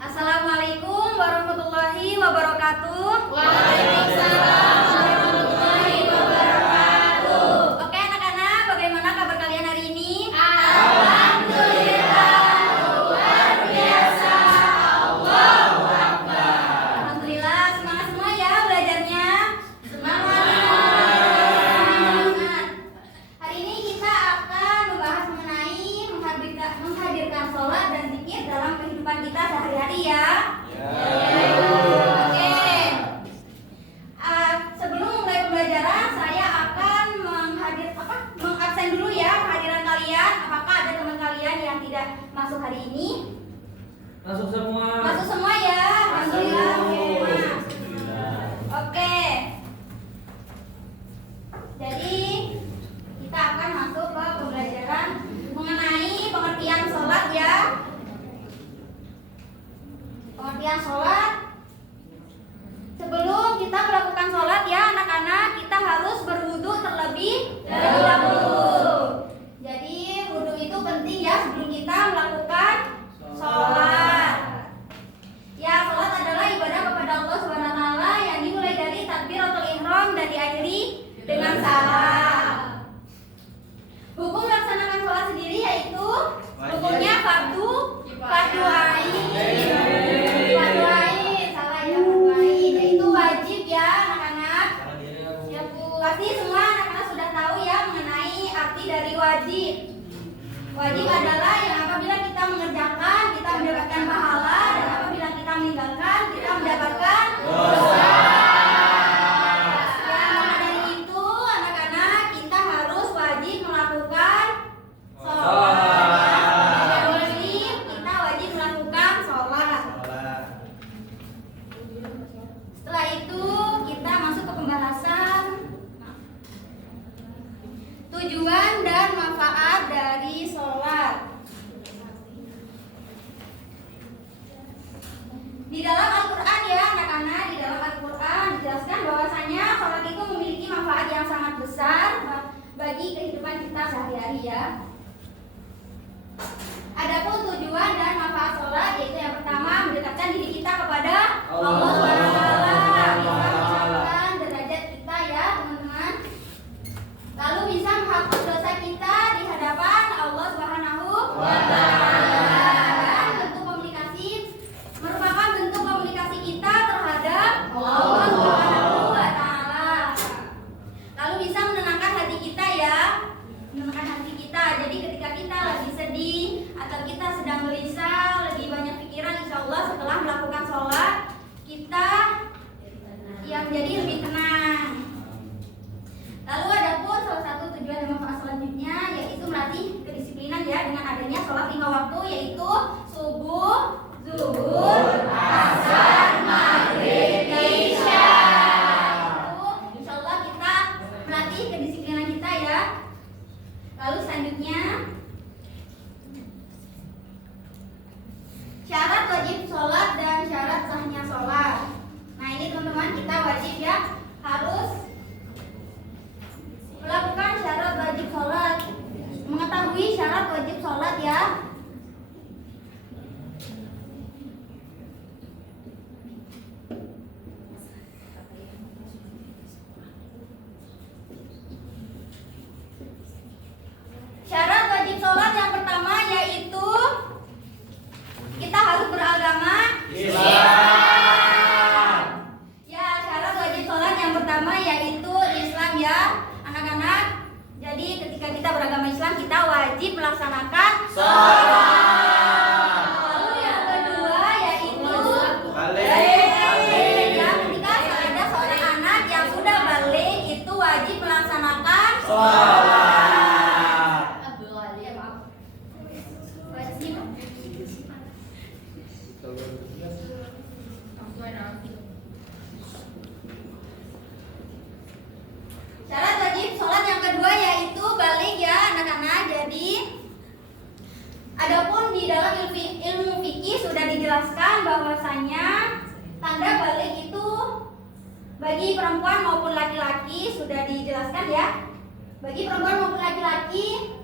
Assalamualaikum warahmatullahi wabarakatuh. Waalaikumsalam warahmatullahi wabarakatuh. Oke anak-anak, bagaimana kabar kalian hari ini? Alhamdulillah, luar biasa. Allahu Akbar. Alhamdulillah, semangat semua ya belajarnya. Semangat. Hari ini kita akan membahas mengenai menghadirkan sholat dan zikir dalam kehidupan kita sehari-hari ya. Oke. Sebelum mulai pembelajaran, saya akan mengabsen dulu ya kehadiran kalian. Apakah ada teman kalian yang tidak masuk hari ini? Masuk semua. Masuk semua ya. Alhamdulillah. Oke. Jadi kita akan masuk ke pembelajaran mengenai pengertian sholat ya. Pengertian sholat. Sebelum kita melakukan sholat ya anak-anak, kita harus berwudu terlebih dahulu. Jadi wudu itu penting ya sebelum kita melakukan sholat. Ya, sholat adalah ibadah kepada Allah SWT yang dimulai dari takbiratul ihram dan diakhiri dengan salam. Hukum melaksanakan sholat sendiri yaitu hukumnya fardu ain. Fardu ain, salah ya, fardu ain, yaitu wajib ya anak-anak. Ya Bu, pasti semua anak-anak sudah tahu ya mengenai arti dari wajib. Wajib adalah yang apabila kita mengerjakan kita mendapatkan pahala, dan apabila kita meninggalkan kita mendapatkan dosa. Ya, maka dari itu anak-anak kita harus wajib melakukan sholat. Ya, muslim kita wajib melakukan sholat. Setelah itu kita masuk ke pembahasan tujuan dan manfaat dari sholat. Di dalam Al-Quran ya anak-anak, di dalam Al-Quran dijelaskan bahwasanya sholat itu memiliki manfaat yang sangat besar bagi kehidupan kita sehari-hari ya. Adapun tujuan dan manfaat sholat yaitu yang pertama mendekatkan diri kita kepada Allah SWT, bisa meningkatkan derajat kita ya teman-teman. Lalu bisa menghapus dosa kita di hadapan Allah SWT. Dan bentuk komunikasi merupakan bentuk komunikasi kita terhadap Allah SWT. Lalu bisa menenangkan hati kita ya, menenangkan hati kita. Jadi ketika kita lagi sedih atau kita sedang gelisah, lagi banyak pikiran, insya Allah setelah melakukan sholat kita yang menjadi lebih tenang. Lalu ada pun salah satu tujuan dan manfaat selanjutnya yaitu melatih kedisiplinan ya dengan adanya sholat 5 waktu yaitu subuh, zuhur, asar, maghrib, isya. Insya Allah kita melatih kedisiplinan kita ya. Lalu selanjutnya syarat wajib sholat dan syarat sahnya sholat. Nah ini teman-teman kita wajib ya harus melakukan syarat wajib sholat, mengetahui syarat wajib sholat ya. Syarat wajib sholat yang pertama yaitu kita harus beragama Islam. Ya, syarat wajib sholat yang pertama yaitu Islam ya anak-anak. Jadi ketika kita beragama Islam kita wajib melaksanakan sholat. Lalu yang kedua yaitu balik. Ya, ketika ada seorang anak yang sudah balik itu wajib melaksanakan sholat. Syarat wajib sholat yang kedua yaitu balik ya anak-anak. Jadi adapun di dalam ilmu fikih sudah dijelaskan bahwasanya tanda balik itu bagi perempuan maupun laki-laki sudah dijelaskan ya. Bagi perempuan maupun laki-laki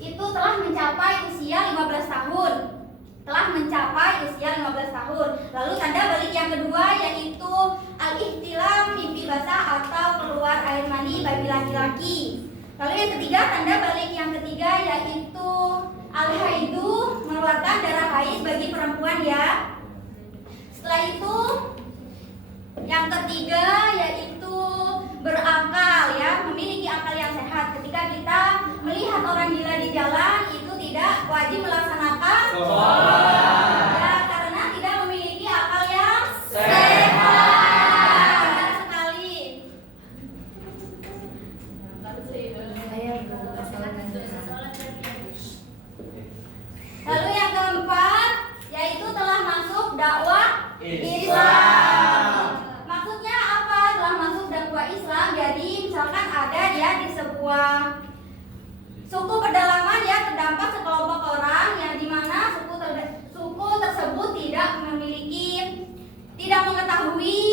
itu telah mencapai usia 15 tahun. Telah mencapai usia 15 tahun. Lalu tanda balik yang kedua yaitu al-ihtilam, mimpi basah atau keluar air mani bagi laki-laki. Lalu yang ketiga, tanda balik yang ketiga yaitu al-haidu, mengeluarkan darah haid bagi perempuan ya. Setelah itu yang ketiga yaitu berakal ya, memiliki akal yang sehat. Ketika kita melihat orang gila di jalan itu tidak wajib melaksanakan sholat ya, karena tidak memiliki akal yang sehat. Benar sekali. Lalu yang keempat yaitu telah masuk dakwah Islam. Maksudnya apa? Telah masuk dakwah Islam. Jadi misalkan ada ya di sebuah suku pedalaman ya, terdapat sekelompok orang yang dimana suku tersebut tidak mengetahui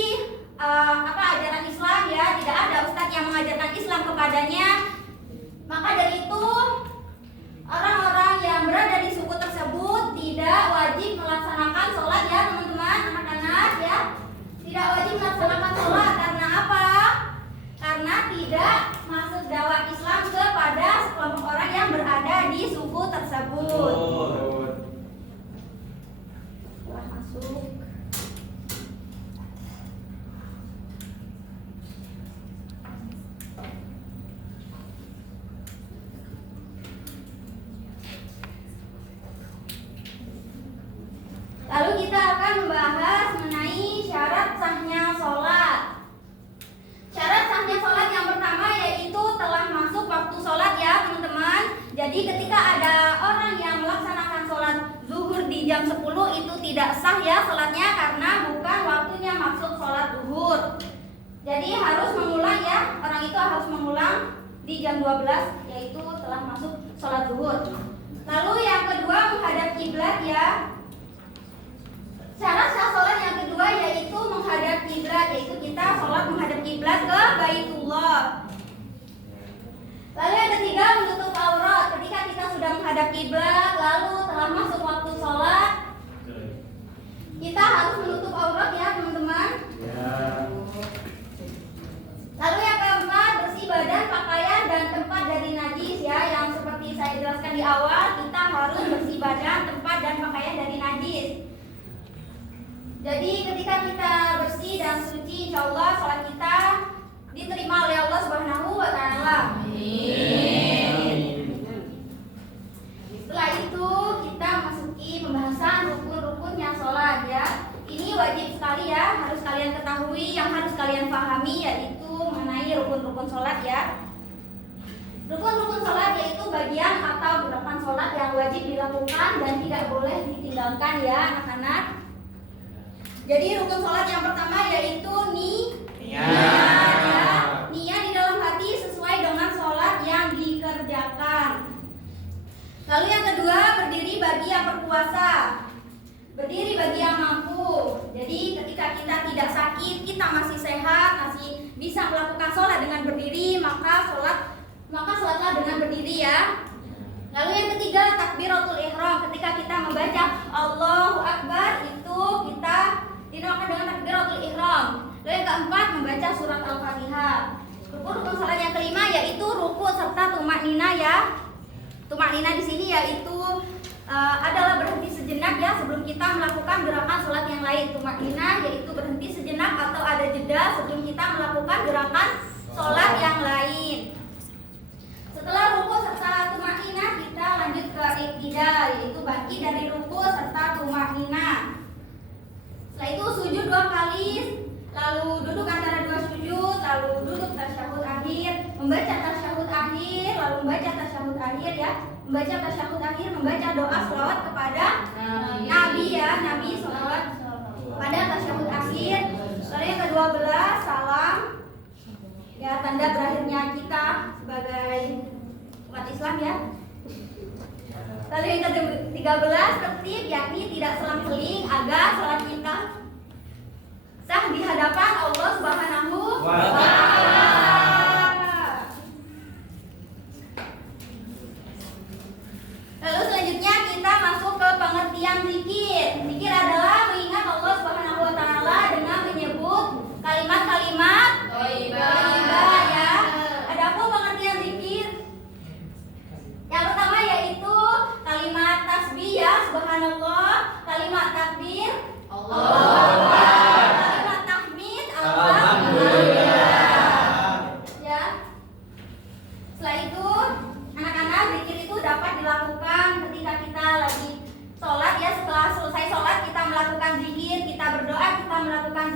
ajaran Islam ya, tidak ada ustadz yang mengajarkan Islam kepadanya. Maka dari itu orang-orang yang berada di suku tersebut tidak wajib melaksanakan sholat ya teman-teman, anak-anak ya, tidak wajib melaksanakan sholat. Karena apa? Karena tidak masuk dakwah Islam kepada sekelompok orang yang berada di suku tersebut. Telah masuk. Lalu kita akan membahas mengenai syarat sahnya sholat. Syarat sahnya sholat yang pertama yaitu telah masuk waktu sholat ya teman-teman. Jadi ketika ada orang yang melaksanakan sholat zuhur di jam 10 itu tidak sah ya sholatnya, karena bukan waktunya masuk sholat zuhur. Jadi harus mengulang ya, orang itu harus mengulang di jam 12 yaitu telah masuk sholat zuhur. Lalu yang kedua menghadap kiblat ya. Syarat sah sholat yang kedua yaitu menghadap kiblat, yaitu kita sholat menghadap kiblat ke Baitullah. Lalu yang ketiga menutup aurat. Ketika kita sudah menghadap kiblat lalu telah masuk waktu sholat, kita harus menutup aurat ya teman-teman. Lalu yang keempat, bersih badan, pakaian dan tempat dari najis ya, yang seperti saya jelaskan di awal, kita harus bersih badan, tempat dan pakaian dari najis. Jadi ketika kita bersih dan suci, insya Allah sholat kita diterima oleh Allah Subhanahu wa Ta'ala. Setelah itu kita masuki pembahasan rukun-rukunnya sholat ya. Ini wajib sekali ya, harus kalian ketahui, yang harus kalian pahami yaitu mengenai rukun-rukun sholat ya. Rukun-rukun sholat yaitu bagian atau gerakan sholat yang wajib dilakukan dan tidak boleh ditinggalkan ya anak-anak. Jadi rukun sholat yang pertama yaitu niat ya. Niat di dalam hati sesuai dengan sholat yang dikerjakan. Lalu yang kedua, berdiri bagi yang berpuasa, berdiri bagi yang mampu. Jadi ketika kita tidak sakit, kita masih sehat, masih bisa melakukan sholat dengan berdiri, maka sholatlah dengan berdiri ya. Lalu yang ketiga, takbiratul ihram. Ketika kita membaca Allahu Akbar itu kita dinamakan dengan takbiratul ihram. Lalu yang keempat, membaca surat Al-Fatihah. Rukun sholat yang kelima yaitu ruku serta tumaknina ya. Tumaknina di sini yaitu adalah berhenti sejenak ya sebelum kita melakukan gerakan sholat yang lain. Tumaknina yaitu berhenti sejenak atau ada jeda sebelum kita melakukan gerakan sholat yang lain. Setelah ruku serta tumaknina kita lanjut ke iktidal, yaitu bangkit dari ruku serta tumaknina. Setelah itu sujud 2 kali, lalu duduk antara 2 sujud, lalu duduk tasyahud akhir, membaca tasyahud akhir, lalu membaca tasyahud akhir ya, membaca tasyahud akhir, membaca doa selawat kepada Nabi ya, Nabi selawat pada tasyahud akhir. Lalu yang ke-12 salam ya, tanda berakhirnya kita sebagai umat Islam ya. Lalu yang ke-13 tertib, yakni tidak selang-seling agar salat kita sah di hadapan Allah Subhanahu wa Ta'ala. Lalu selanjutnya kita masuk ke pengertian zikir.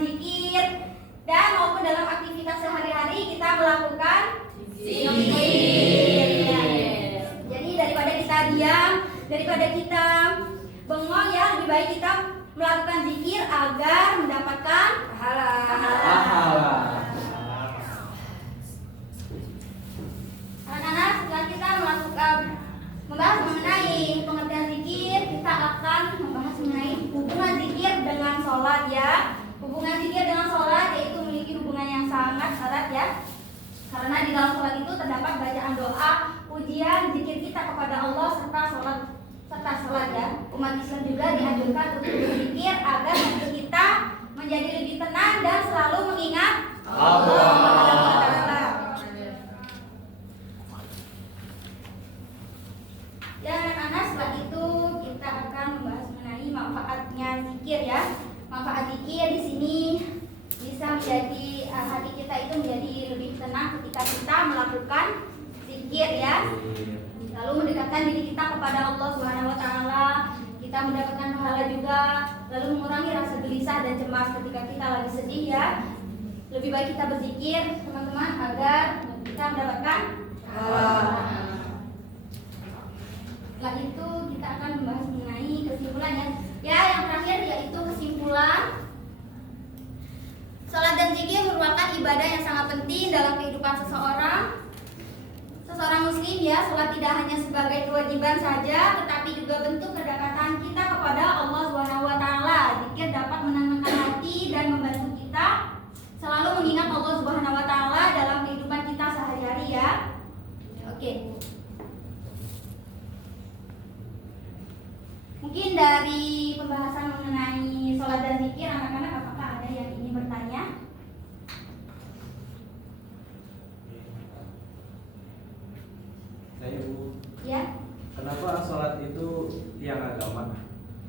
zikir dan maupun dalam aktivitas sehari-hari kita melakukan Zikir. Ya. Jadi daripada kita diam, daripada kita bengong ya, lebih baik kita melakukan zikir agar mendapatkan pahala. Pahala. Anak-anak, setelah kita membahas mengenai pengertian zikir, kita akan membahas mengenai hubungan zikir dengan sholat ya. Hubungan zikir dengan sholat yaitu memiliki hubungan yang sangat erat ya. Karena di dalam sholat itu terdapat bacaan doa, pujian, zikir kita kepada Allah serta sholat ya. Umat Islam juga dianjurkan untuk berzikir agar hati kita menjadi lebih tenang dan selalu mengingat Allah Subhanahu wa Ta'ala. Dan anak-anak, setelah itu kita akan membahas mengenai manfaatnya zikir ya. Manfaat zikir di sini bisa menjadi hati kita itu menjadi lebih tenang ketika kita melakukan zikir ya. Lalu mendekatkan diri kita kepada Allah Subhanahu wa Ta'ala. Kita mendapatkan pahala juga. Lalu mengurangi rasa gelisah dan cemas ketika kita lagi sedih ya. Lebih baik kita berzikir teman-teman agar kita mendapatkan pahala. Setelah itu kita akan membahas mengenai kesimpulannya. Ya, yang terakhir yaitu kesimpulan. Salat dan zikir merupakan ibadah yang sangat penting dalam kehidupan seseorang muslim ya. Salat tidak hanya sebagai kewajiban saja, tetapi juga bentuk kedekatan kita kepada Allah Subhanahu wa Ta'ala. Zikir dapat menenangkan hati dan membantu kita selalu mengingat Allah Subhanahu wa Ta'ala dalam kehidupan kita sehari-hari ya. Oke. Mungkin dari pembahasan mengenai sholat dan zikir, anak-anak apakah ada yang ingin bertanya? Saya Bu, Ya, kenapa sholat itu tiang agama?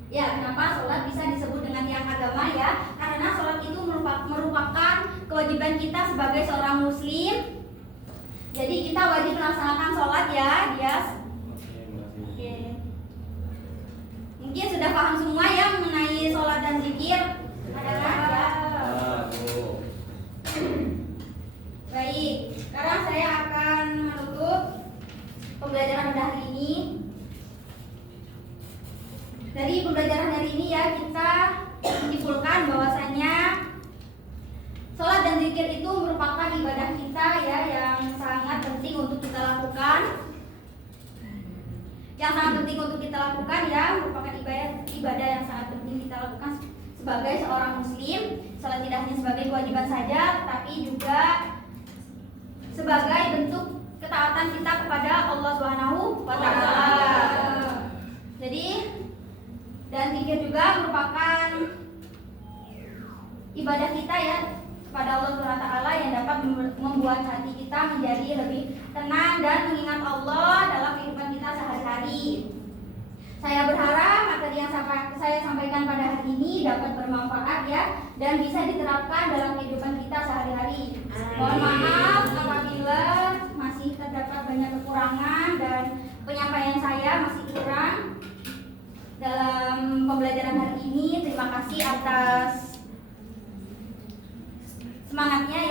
ya kenapa sholat bisa disebut dengan tiang agama ya? Karena sholat itu merupakan kewajiban kita sebagai seorang muslim. Jadi kita wajib melaksanakan sholat ya, Dias. Oke, makasih. Oke. Mungkin sudah paham semua ya mengenai sholat dan zikir. Anak-anak ya. Bu. Baik, sekarang saya akan menutup pembelajaran pada hari ini. Dari pembelajaran hari ini ya, kita menyimpulkan bahwasanya sholat dan zikir itu merupakan ibadah kita ya yang sangat penting untuk kita lakukan. Yang sangat penting untuk kita lakukan ya, merupakan ibadah yang sangat penting kita lakukan sebagai seorang muslim. Sholat tidak hanya sebagai kewajiban saja, tetapi juga sebagai bentuk ketaatan kita kepada Allah Subhanahu wa Ta'ala. Jadi dan zikir juga merupakan ibadah kita ya kepada Allah Subhanahu wa Ta'ala yang dapat membuat hati kita menjadi lebih tenang dan mengingat Allah dalam kehidupan kita sehari-hari. Saya berharap materi yang saya sampaikan pada hari ini dapat bermanfaat ya dan bisa diterapkan dalam kehidupan kita sehari-hari. Mohon maaf apabila masih terdapat banyak kekurangan dan penyampaian saya masih kurang dalam pembelajaran hari ini. Terima kasih atas semangatnya